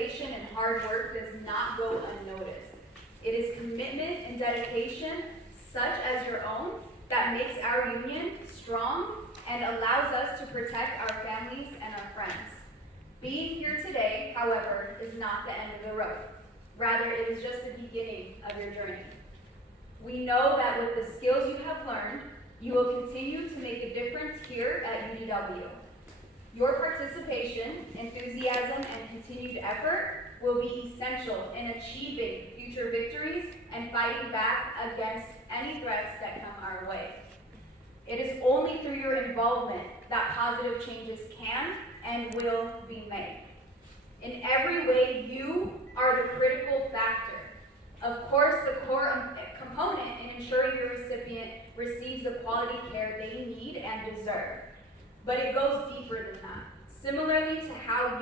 dedication and hard work does not go unnoticed. It is commitment and dedication such as your own that makes our union strong and allows us to protect our families and our friends. Being here today, however, is not the end of the road. Rather, it is just the beginning of your journey. We know that with the skills you have learned, you will continue to make a difference here at UDW. Your participation, enthusiasm, and continued effort will be essential in achieving future victories and fighting back against any threats that come our way. It is only through your involvement that positive changes can and will be made. In every way, you are the critical factor. Of course, the core component in ensuring your recipient receives the quality care they need and deserve. But it goes deeper than that. Similarly to how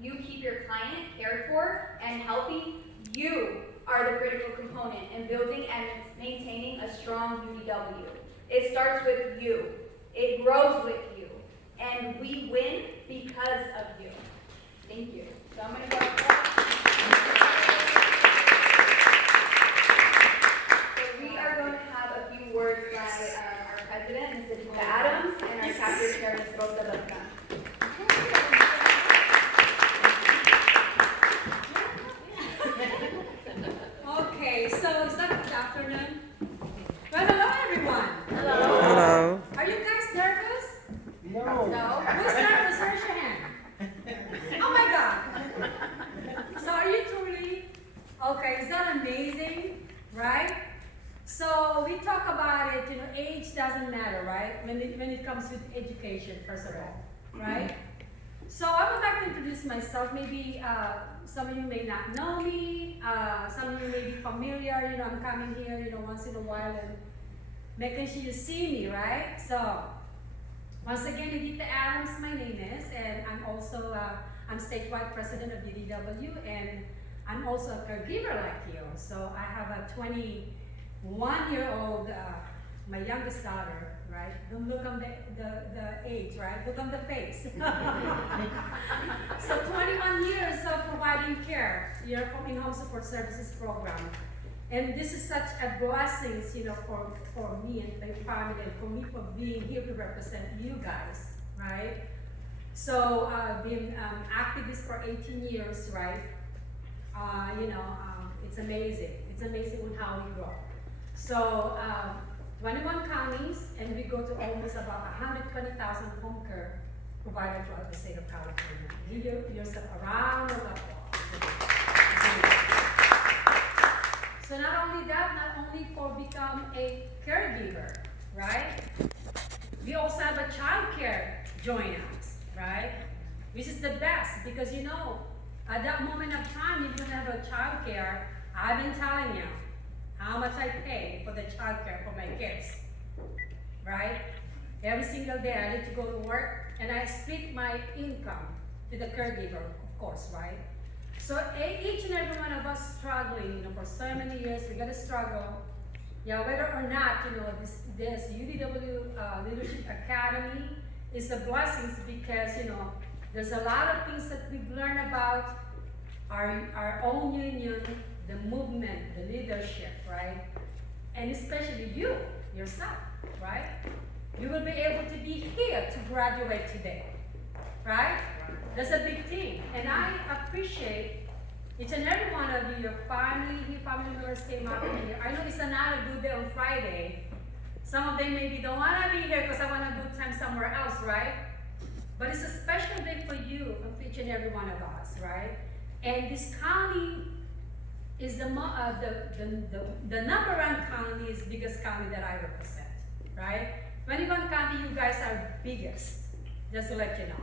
you keep your client cared for and healthy, you are the critical component in building and maintaining a strong UDW. It starts with you. It grows with you. And we win because of you. Thank you. So I'm going to go So we are going to have a few words by our president, Ms. Adita Adams, and our chapter chair, Ms. Rosa Lopez. Okay, so is that good afternoon? Well, hello everyone. Hello. Hello. Are you guys nervous? No. Who's nervous? Raise your hand. Oh my God. So are you truly? Okay, is that amazing? Right? So we talk about it, age doesn't matter, right? When it comes with education, first of all, right? So I would like to introduce myself. Maybe some of you may not know me. Some of you may be familiar. I'm coming here, once in a while and making sure you see me, right? So once again, Adita Adams, my name is, and I'm also I'm statewide president of UDW, and I'm also a caregiver like you. So I have a 21-year-old, my youngest daughter, right? Don't look on the age, right? Look on the face. So 21 years of providing care, from in-home support services program. And this is such a blessing, for me and my family, and for me for being here to represent you guys, right? So I've been activist for 18 years, right? It's amazing. It's amazing on how we grow. So 21 counties, and we go to almost about 120,000 home care provided throughout the state of California. Give yourself a round of applause. So not only that, not only for become a caregiver, right? We also have a child care join us, right? Which is the best because at that moment of time, if you don't have a child care, I've been telling you how much I pay for the child care for my kids, right? Every single day I need to go to work and I split my income to the caregiver, of course, right? So each and every one of us struggling, for so many years, we're gonna struggle. Yeah, whether or not, this UDW Leadership Academy is a blessing because, there's a lot of things that we've learned about our own union, the movement, the leadership, right? And especially you, yourself, right? You will be able to be here to graduate today, right? That's a big thing. And I appreciate each and every one of you, your family members came out here. I know it's not a good day on Friday. Some of them maybe don't want to be here because I want a good time somewhere else, right? But it's a special day for you, for each and every one of us, right? And this county is the number one county is the biggest county that I represent, right? 21 county, you guys are biggest, just to let you know.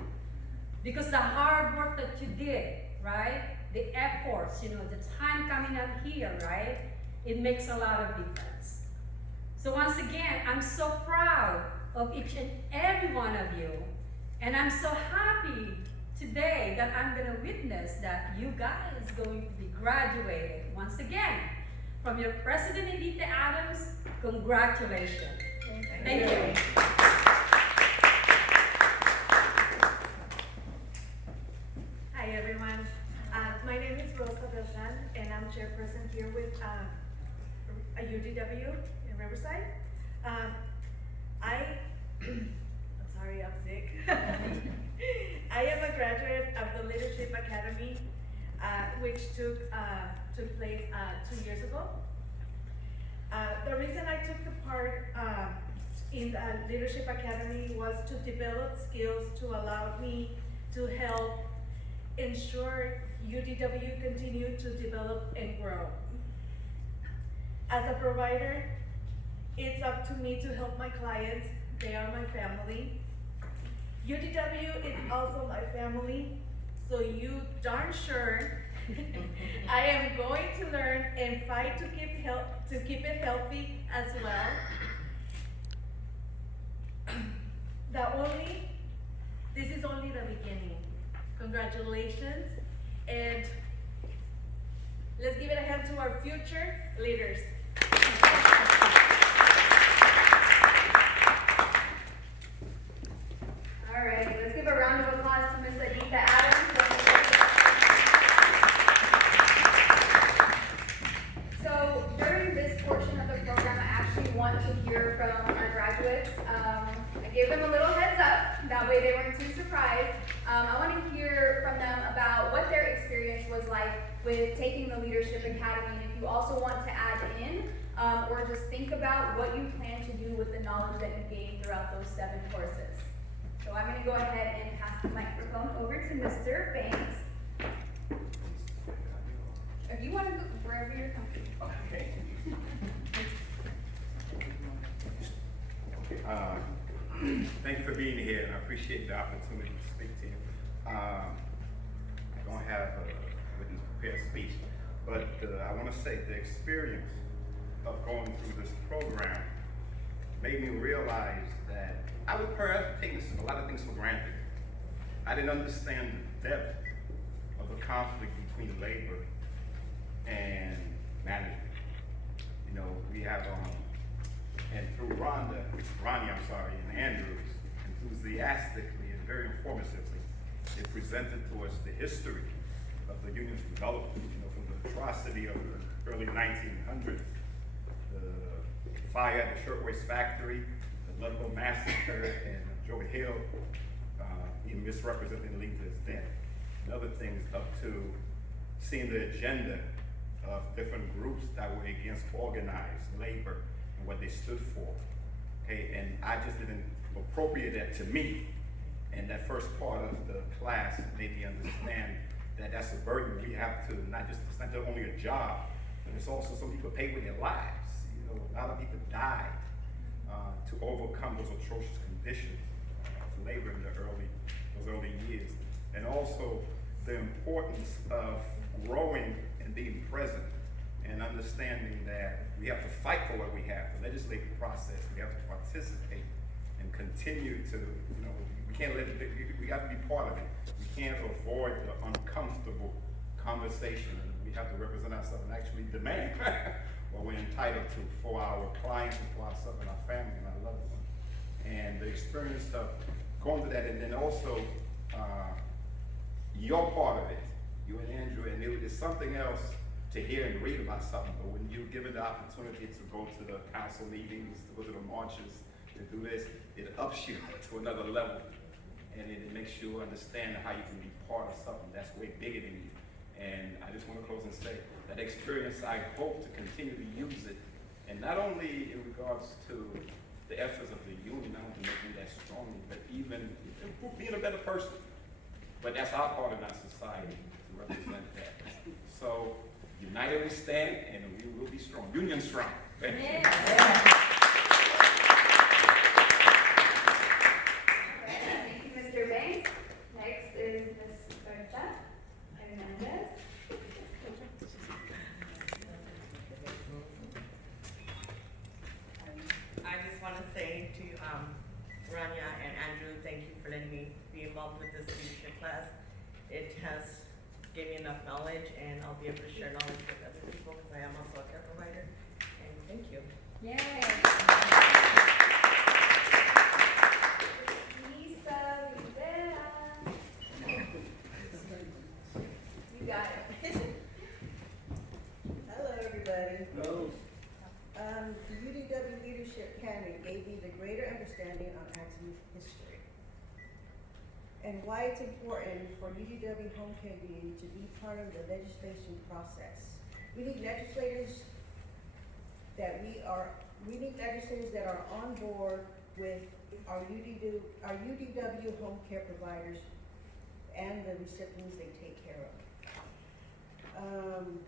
Because the hard work that you did, right? The efforts, the time coming out here, right? It makes a lot of difference. So once again, I'm so proud of each and every one of you. And I'm so happy today that I'm going to witness that you guys going to be graduating once again from your President Adita Adams. Congratulations. Thank you. Hi everyone. My Lashan, and I'm chairperson here with a UDW in Riverside. I'm sorry, I'm sick. I am a graduate of the Leadership Academy, which took place 2 years ago. The reason I took the part in the Leadership Academy was to develop skills to allow me to help ensure UDW continue to develop and grow. As a provider, it's up to me to help my clients. They are my family. UDW is also my family, so you darn sure I am going to learn and fight to keep it healthy as well. This is only the beginning. Congratulations, and let's give it a hand to our future leaders. All right, let's give a round of applause to Ms. Anita Adams. So during this portion of the program, I actually want to hear from our graduates. I gave them a little heads up, that way they weren't too surprised. I want to hear from them about what their experience was like with taking the Leadership Academy, and if you also want to add in, or just think about what you plan to do with the knowledge that you gained throughout those 7 courses. So I'm going to go ahead and pass the microphone over to Mr. Banks. If you want to go wherever you're comfortable. Okay. Thank you for being here, and I appreciate the opportunity to speak to you. I don't have a written prepared speech, but I want to say the experience of going through this program made me realize that I was taking a lot of things for granted. I didn't understand the depth of the conflict between labor and management. You know, we have, and through Ronnie, and Andrews, enthusiastically and very informatively, they presented to us the history of the union's development, you know, from the atrocity of the early 1900s, the fire at the Shirtwaist Factory, the Ludlow Massacre, and Joey Hill, even misrepresenting Lee to his death, and other things up to seeing the agenda of different groups that were against organized labor and what they stood for. Okay, and I just didn't appropriate that to me. And that first part of the class made me understand that that's a burden we have to it's not only a job, but it's also some people pay with their lives. You know, a lot of people died to overcome those atrocious conditions of labor in those early years. And also the importance of growing and being present and understanding that we have to fight for what we have, the legislative process, we have to participate and continue to, you know, we can't let it, we have to be part of it. We can't avoid the uncomfortable conversation. We have to represent ourselves and actually demand what we're entitled to for our clients and for ourselves and our family and our loved ones. And the experience of going to that, and then also you're part of it, you and Andrew, and it is something else to hear and read about something, but when you're given the opportunity to go to the council meetings, to go to the marches, to do this, it ups you to another level, and it makes you understand how you can be part of something that's way bigger than you. And I just want to close and say that experience, I hope to continue to use it, and not only in regards to the efforts of the union, not only making that stronger, but even being a better person. But that's our part of our society to represent that. So, united we stand, and we will be strong. Union strong. Thank you. Thank you, Mr. Banks. Next is Ms. Berta Hernandez. I just want to say to Rania and Andrew, thank you for letting me be involved with this leadership class. It has given me enough knowledge, and I'll be able to share knowledge with other people because I am also a care provider. And thank you. Yay. Lisa Rivera. You got it. The UDW Leadership Academy gave me the greater understanding on Axe's history and why it's important for UDW home care unity to be part of the legislation process. We need legislators that are on board with our UDW home care providers and the recipients they take care of.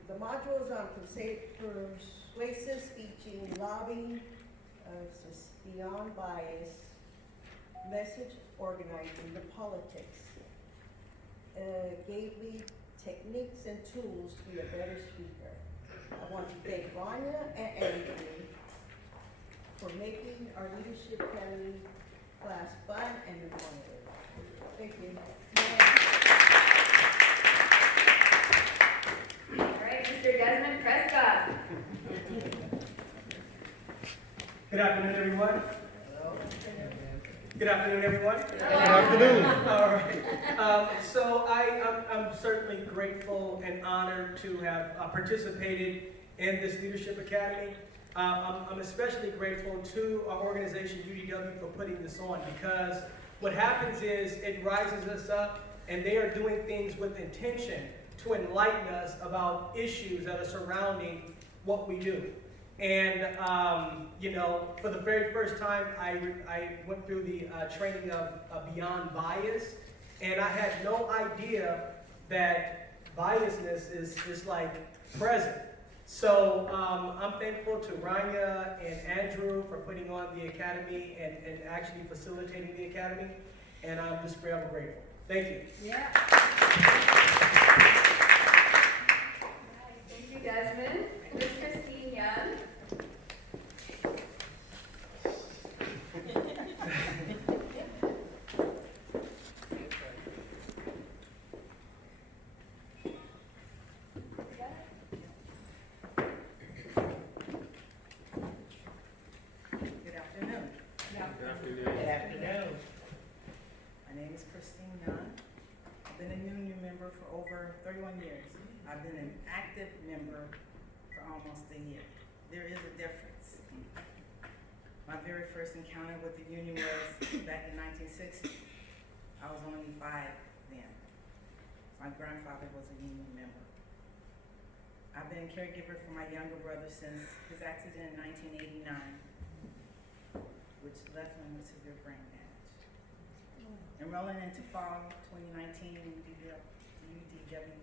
The modules on persuasive speaking, lobbying, beyond bias, message organizing, the politics, gave me techniques and tools to be a better speaker. I want to thank Vanya and Andrew for making our Leadership Academy class fun and informative. Thank you. All right, Mr. Desmond Prescott. Good afternoon, everyone. Good afternoon, everyone. Good afternoon. All right. So I'm certainly grateful and honored to have participated in this Leadership Academy. I'm especially grateful to our organization, UDW, for putting this on, because what happens is it rises us up, and they are doing things with intention to enlighten us about issues that are surrounding what we do. And, you know, for the very first time, I went through the training of Beyond Bias, and I had no idea that biasness is like present. So I'm thankful to Rania and Andrew for putting on the Academy and actually facilitating the Academy, and I'm just forever grateful. Thank you. Yeah. Thank you, Desmond. Ms. Christine Young. Good afternoon. Good afternoon. My name is Christine Young. I've been a union member for over 31 years. I've been an active member for almost a year. There is a difference. My very first encounter with the union was back in 1960. I was only 5 then. My grandfather was a union member. I've been a caregiver for my younger brother since his accident in 1989. Which left him with severe brain damage. Enrolling into fall 2019 UDW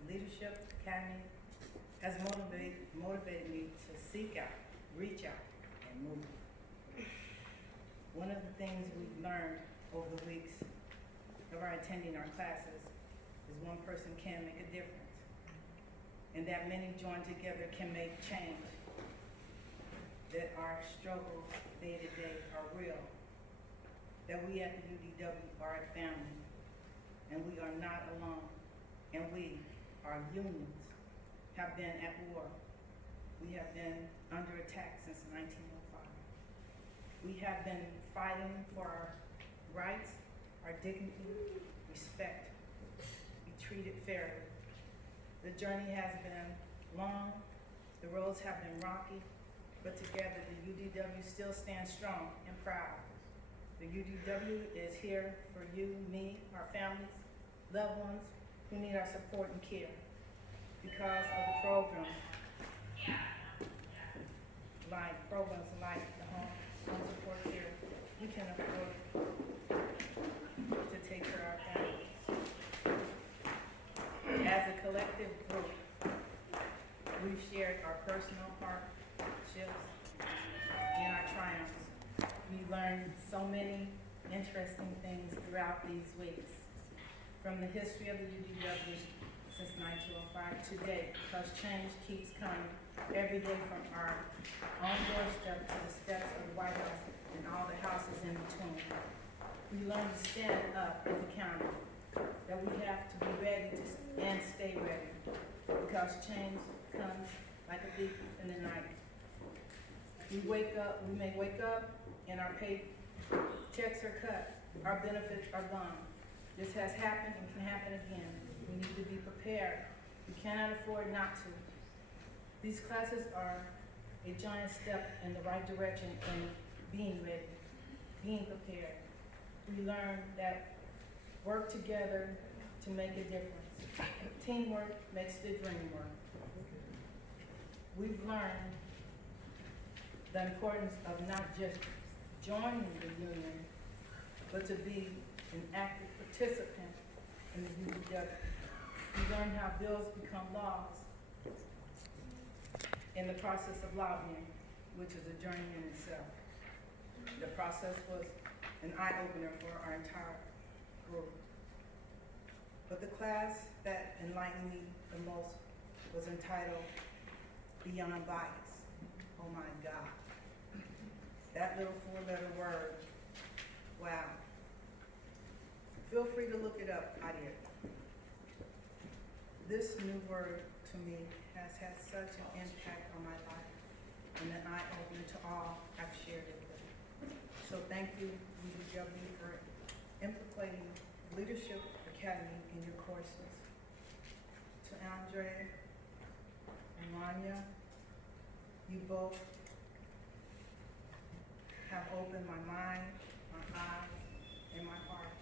Leadership Academy has motivated me to seek out, reach out, and move. One of the things we've learned over the weeks of our attending our classes is one person can make a difference, and that many joined together can make change. That our struggles day to day are real, that we at the UDW are a family, and we are not alone, and we, our unions, have been at war. We have been under attack since 1905. We have been fighting for our rights, our dignity, respect, be treated fairly. The journey has been long, the roads have been rocky, but together the UDW still stands strong and proud. The UDW is here for you, me, our families, loved ones who need our support and care. Because of the programs like the home support care, we can afford to take care of our families. As a collective group, we've shared our personal hardships and our triumphs. We learned so many interesting things throughout these weeks. From the history of the UDW since 1905 to date, because change keeps coming every day from our own doorstep to the steps of the White House and all the houses in between. We learn to stand up and accountable, that we have to be ready and stay ready, because change comes like a thief in the night. We may wake up and our pay checks are cut, our benefits are gone. This has happened and can happen again. We need to be prepared. We cannot afford not to. These classes are a giant step in the right direction in being ready, being prepared. We learned that work together to make a difference. Teamwork makes the dream work. We've learned the importance of not just joining the union, but to be an active participant in the UDW. We learned how bills become laws in the process of lobbying, which is a journey in itself. The process was an eye-opener for our entire group. But the class that enlightened me the most was entitled Beyond Bias. Oh my God. That little four-letter word, wow. Feel free to look it up, I did. This new word to me has had such an impact on my life and an eye-opener to all I've shared it with. So thank you, UDW, for implementing Leadership Academy in your courses. To Andre and Rania, you both have opened my mind, my eyes, and my heart.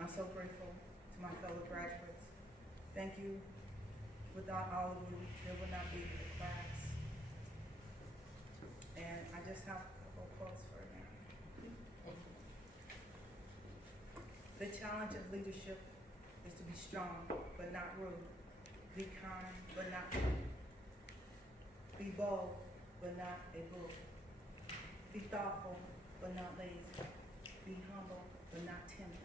I'm so grateful to my fellow graduates. Thank you. Without all of you, there would not be the class. And I just have a couple quotes for now. The challenge of leadership is to be strong, but not rude. Be kind, but not rude. Be bold, but not a bull. Be thoughtful, but not lazy. Be humble, but not timid.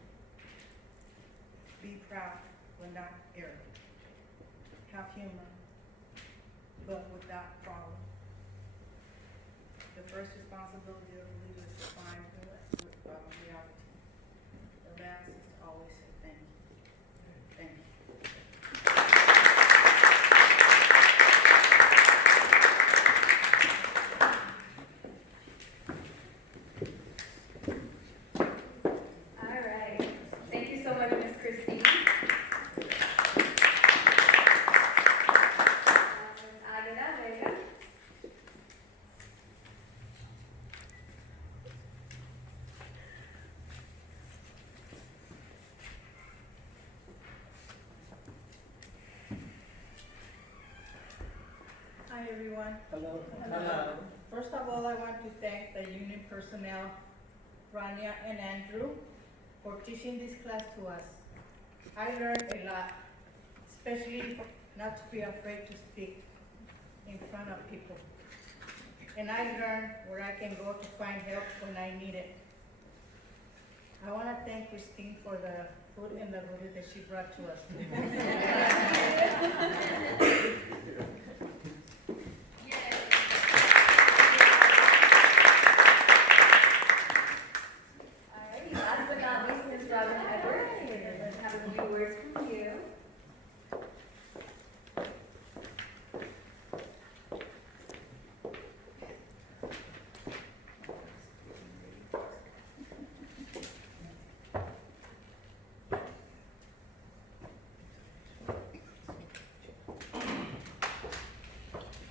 Be proud, but not arrogant. Have humor, but without falling. The first responsibility of a leader is to find reality. The last is to always say thank you. Thank you. All right. Thank you so much, Ms. Christine. Ms. Agueda Vega. Hi, everyone. Hello. Hello. First of all, I want to thank the union personnel, Rania and Andrew, for teaching this class to us. I learned a lot, especially not to be afraid to speak in front of people. And I learned where I can go to find help when I need it. I want to thank Christine for the food and the food that she brought to us. Alrighty, last but not least, Ms. Robin Edwards. Let's have a few words from you.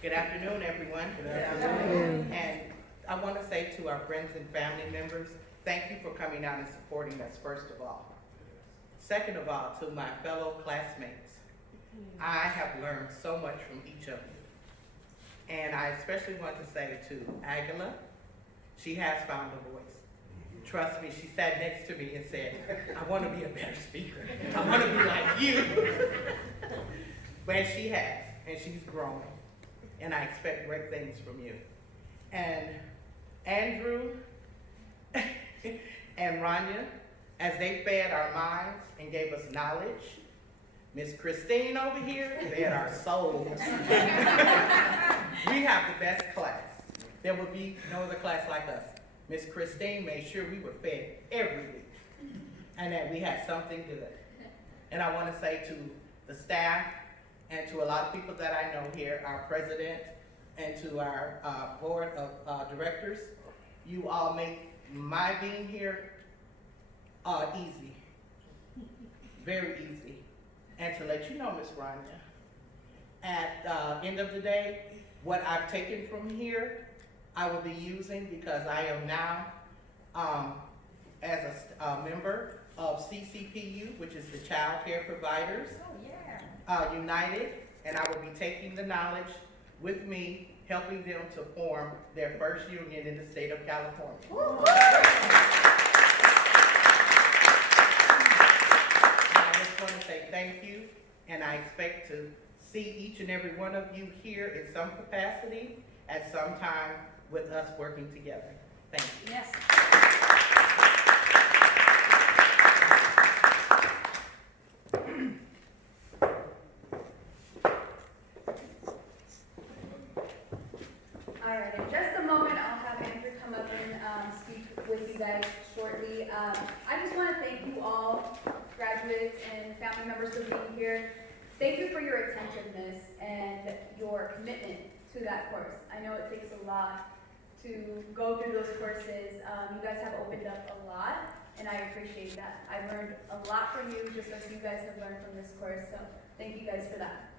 Good afternoon, everyone. Good afternoon. And I want to say to our friends and family members, thank you for coming out and supporting us, first of all. Second of all, to my fellow classmates, I have learned so much from each of you. And I especially want to say to Aguila, she has found a voice. Trust me, she sat next to me and said, I want to be a better speaker. I want to be like you. But she has, and she's growing. And I expect great things from you. And Andrew and Rania, as they fed our minds and gave us knowledge, Miss Christine over here fed our souls. We have the best class. There will be no other class like us. Miss Christine made sure we were fed every week and that we had something good. And I want to say to the staff and to a lot of people that I know here, our president and to our board of directors, you all make my being here easy, very easy. And to let you know, Miss Rania, at the end of the day, what I've taken from here, I will be using because I am now, as a member of CCPU, which is the Child Care Providers United, and I will be taking the knowledge with me, helping them to form their first union in the state of California. I just want to say thank you, and I expect to see each and every one of you here in some capacity at some time with us working together. Thank you. Yes. All right, in just a moment, I'll have Andrew come up and speak with you guys shortly. I just want to thank you all, graduates and family members, for being here. Thank you for your attentiveness and your commitment to that course. I know it takes a lot to go through those courses. You guys have opened up a lot, and I appreciate that. I've learned a lot from you, just as you guys have learned from this course, so thank you guys for that.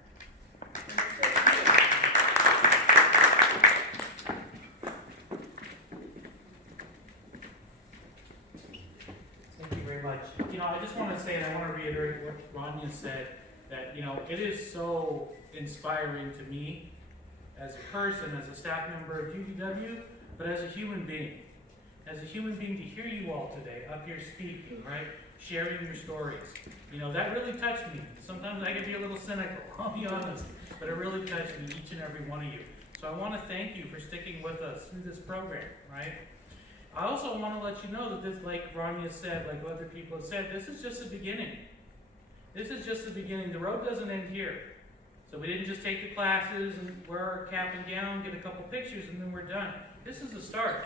Thank you very much. You know, I just want to say, and I want to reiterate what Rania said, that, you know, it is so inspiring to me as a person, as a staff member of UDW, but as a human being. As a human being, to hear you all today up here speaking, right? Sharing your stories. You know, that really touched me. Sometimes I can be a little cynical, I'll be honest, but it really touched me, each and every one of you. So I want to thank you for sticking with us through this program, right? I also want to let you know that this, like Rania said, like other people have said, this is just the beginning. This is just the beginning. The road doesn't end here. So we didn't just take the classes and wear our cap and gown, get a couple pictures, and then we're done. This is the start.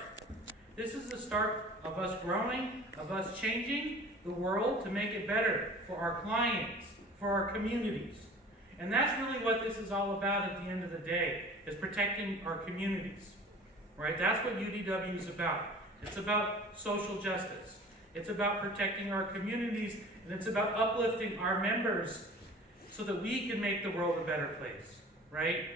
This is the start of us growing, of us changing the world to make it better for our clients, for our communities. And that's really what this is all about at the end of the day, is protecting our communities, right? That's what UDW is about. It's about social justice. It's about protecting our communities, and it's about uplifting our members so that we can make the world a better place, right?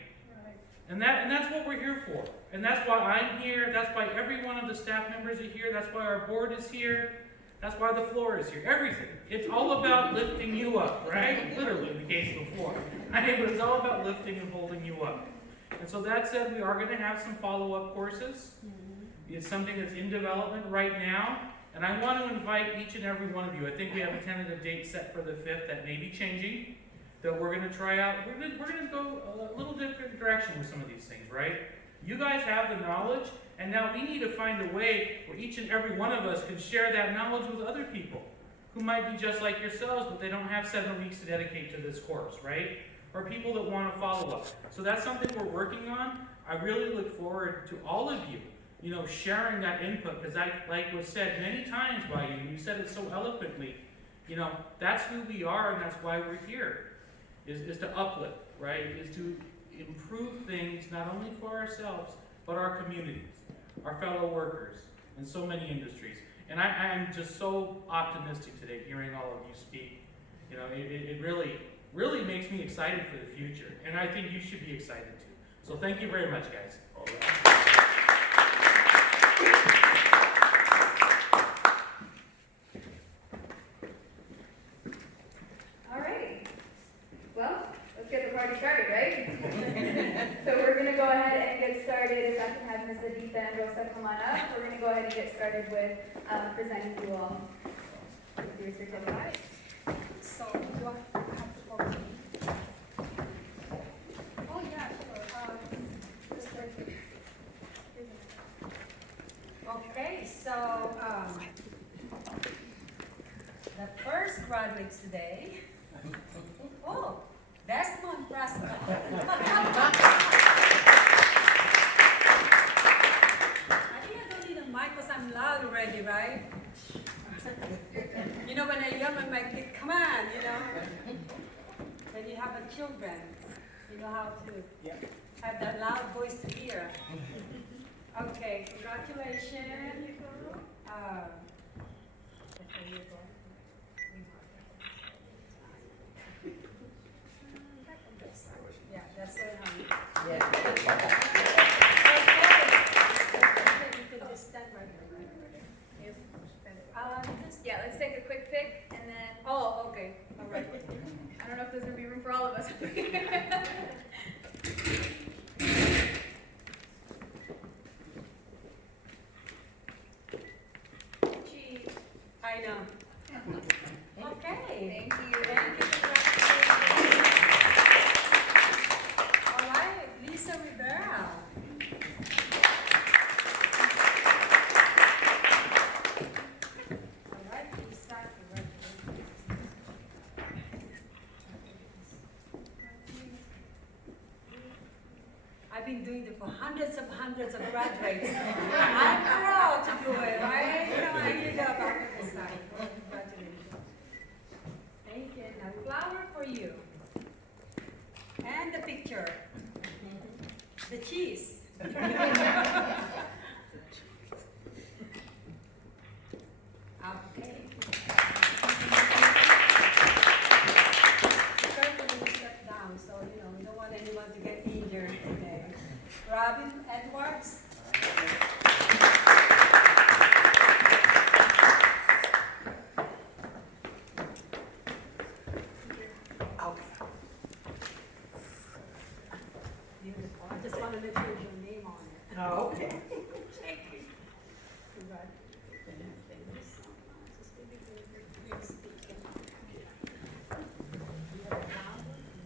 And that's what we're here for. And that's why I'm here. That's why every one of the staff members are here. That's why our board is here. That's why the floor is here. Everything. It's all about lifting you up, right? Literally, in the case of the floor. But it's all about lifting and holding you up. And so that said, we are going to have some follow-up courses. It's something that's in development right now. And I want to invite each and every one of you. I think we have a tentative date set for the 5th that may be changing, that we're going to try out. We're going to go a little different direction with some of these things, right? You guys have the knowledge, and now we need to find a way where each and every one of us can share that knowledge with other people who might be just like yourselves, but they don't have 7 weeks to dedicate to this course, right? Or people that want to follow up. So that's something we're working on. I really look forward to all of you, you know, sharing that input, because like was said many times by you, and you said it so eloquently, you know, that's who we are, and that's why we're here, is to uplift, right? Is to improve things, not only for ourselves, but our communities, our fellow workers, and so many industries. And I'm just so optimistic today, hearing all of you speak. You know, it really makes me excited for the future, and I think you should be excited too. So thank you very much, guys. Alrighty. Well, let's get the party started, right? So we're going to go ahead and get started. If I can have Ms. Aditha and Rosa come on up, we're going to go ahead and get started with presenting you all with your certificate. So, do I have to call me? Oh, yeah, sure. This way. Okay, so, the first graduates today. Oh, Desmond Preston. I think I don't need a mic because I'm loud already, right? You know, when I yell at my kid, come on, you know. When you have a children, you know how to have that loud voice to hear. Okay, congratulations. Yeah, that's it, honey. Yeah. I know. Okay. Thank you. Thank you. Congratulations. All right, Lisa Rivera. All right, Lisa, I've been doing it for hundreds of graduates. I'm proud to do it, right? You know, I need to back to the side. Congratulations. Thank you. Now, flower for you. And the picture. The cheese. Okay. Carefully step down, so you know, we don't want anyone to get injured today. Robin Edwards. Beautiful. I just want to make sure there's your name on it. Oh, okay. Thank you. Congratulations. Thank you so much. It's really good. Great speaking. We have a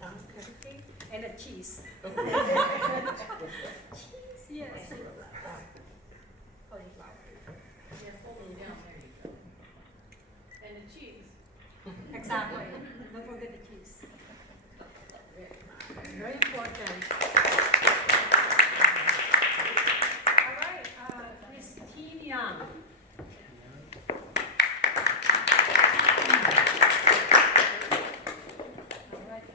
flower, cookie, and a cheese. Cheese, yes. Cauliflower. And the cheese. Exactly. Don't forget the cheese. Very important. All right, Christine Young. All right,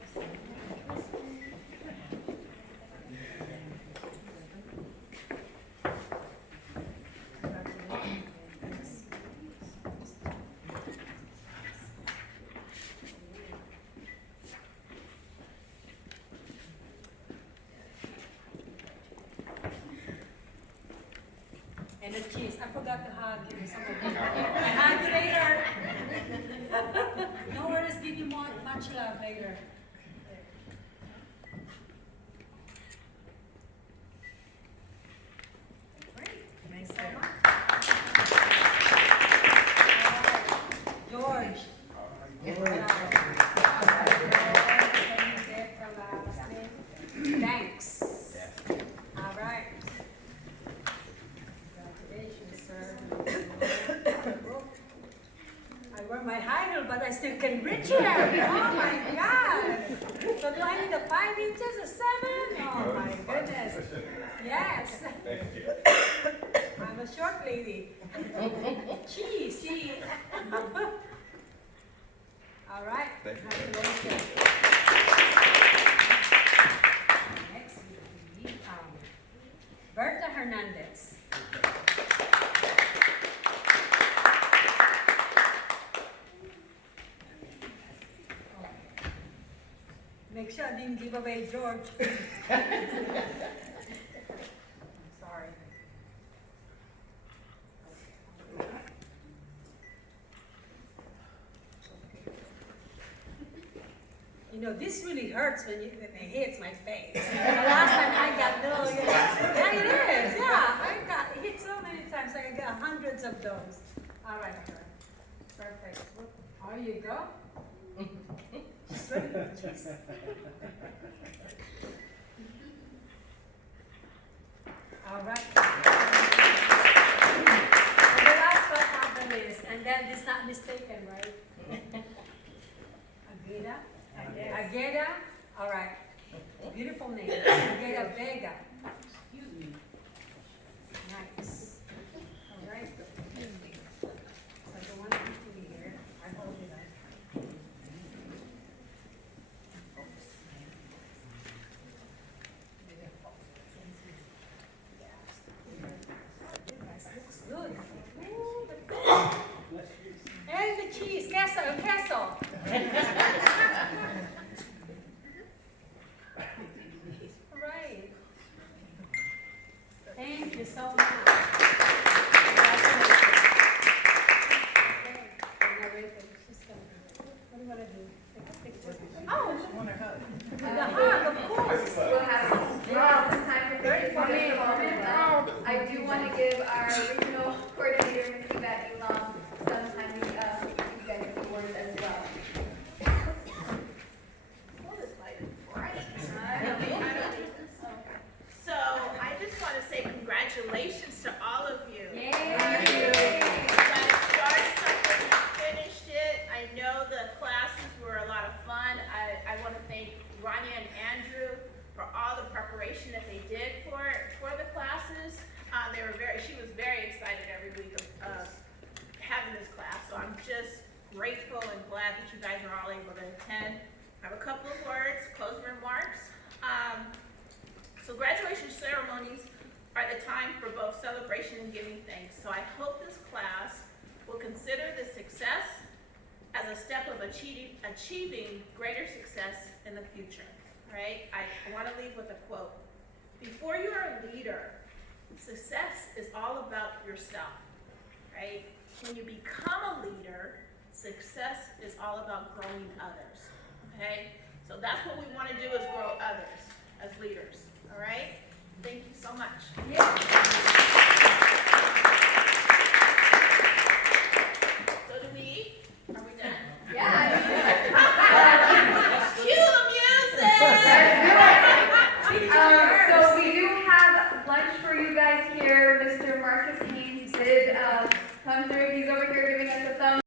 and the cheese. I forgot to hug you. Some of you. I hug you later. No worries, give you much love later. Great. Thanks so much. All right. George. Thanks. All right. Congratulations, sir. I wear my high heel, but I still can reach here. Oh my God. So do I need a 5 inches or 7? Oh my goodness. Yes. I'm a short lady. Cheese. All right. Congratulations. Next will be Berta Hernandez. Make sure I didn't give away George. I'm sorry. You know, this really hurts when it hits my face. The last time I got those, yeah, it is. Yeah, I got hit so many times. I got hundreds of those. All right, perfect. There you go. She's ready for the cheese. All right. And the last one on the list, and then it's not mistaken, right? Agueda? Agueda? All right. Beautiful name. Agueda Vega. Nice. All right. So the one here, I hold it up. Looks good. And the cheese, queso. Right. Thank you so much. Congratulations. Okay. I'm not ready for this. Just gonna- What do you want to do? Take a picture? Oh, the hug, of course. We'll have some time for 30 moment. I do want to give our regional coordinator, Ms. Yvette Elam, some time. congratulations to all of you. Yay! You guys started something, you finished it. I know the classes were a lot of fun. I want to thank Rania and Andrew for all the preparation that they did for the classes. She was very excited every week of having this class. So I'm just grateful and glad that you guys are all able to attend. I have a couple of words, closing remarks. So graduation ceremonies are the time for both celebration and giving thanks. So I hope this class will consider this success as a step of achieving greater success in the future, right? I want to leave with a quote. Before you are a leader, success is all about yourself, right? When you become a leader, success is all about growing others, okay? So that's what we want to do, is grow others as leaders, all right? Thank you so much. So do we eat? Are we done? Yeah. Cue the music! So we do have lunch for you guys here. Mr. Marcus Haynes did come through. He's over here giving us a thumbs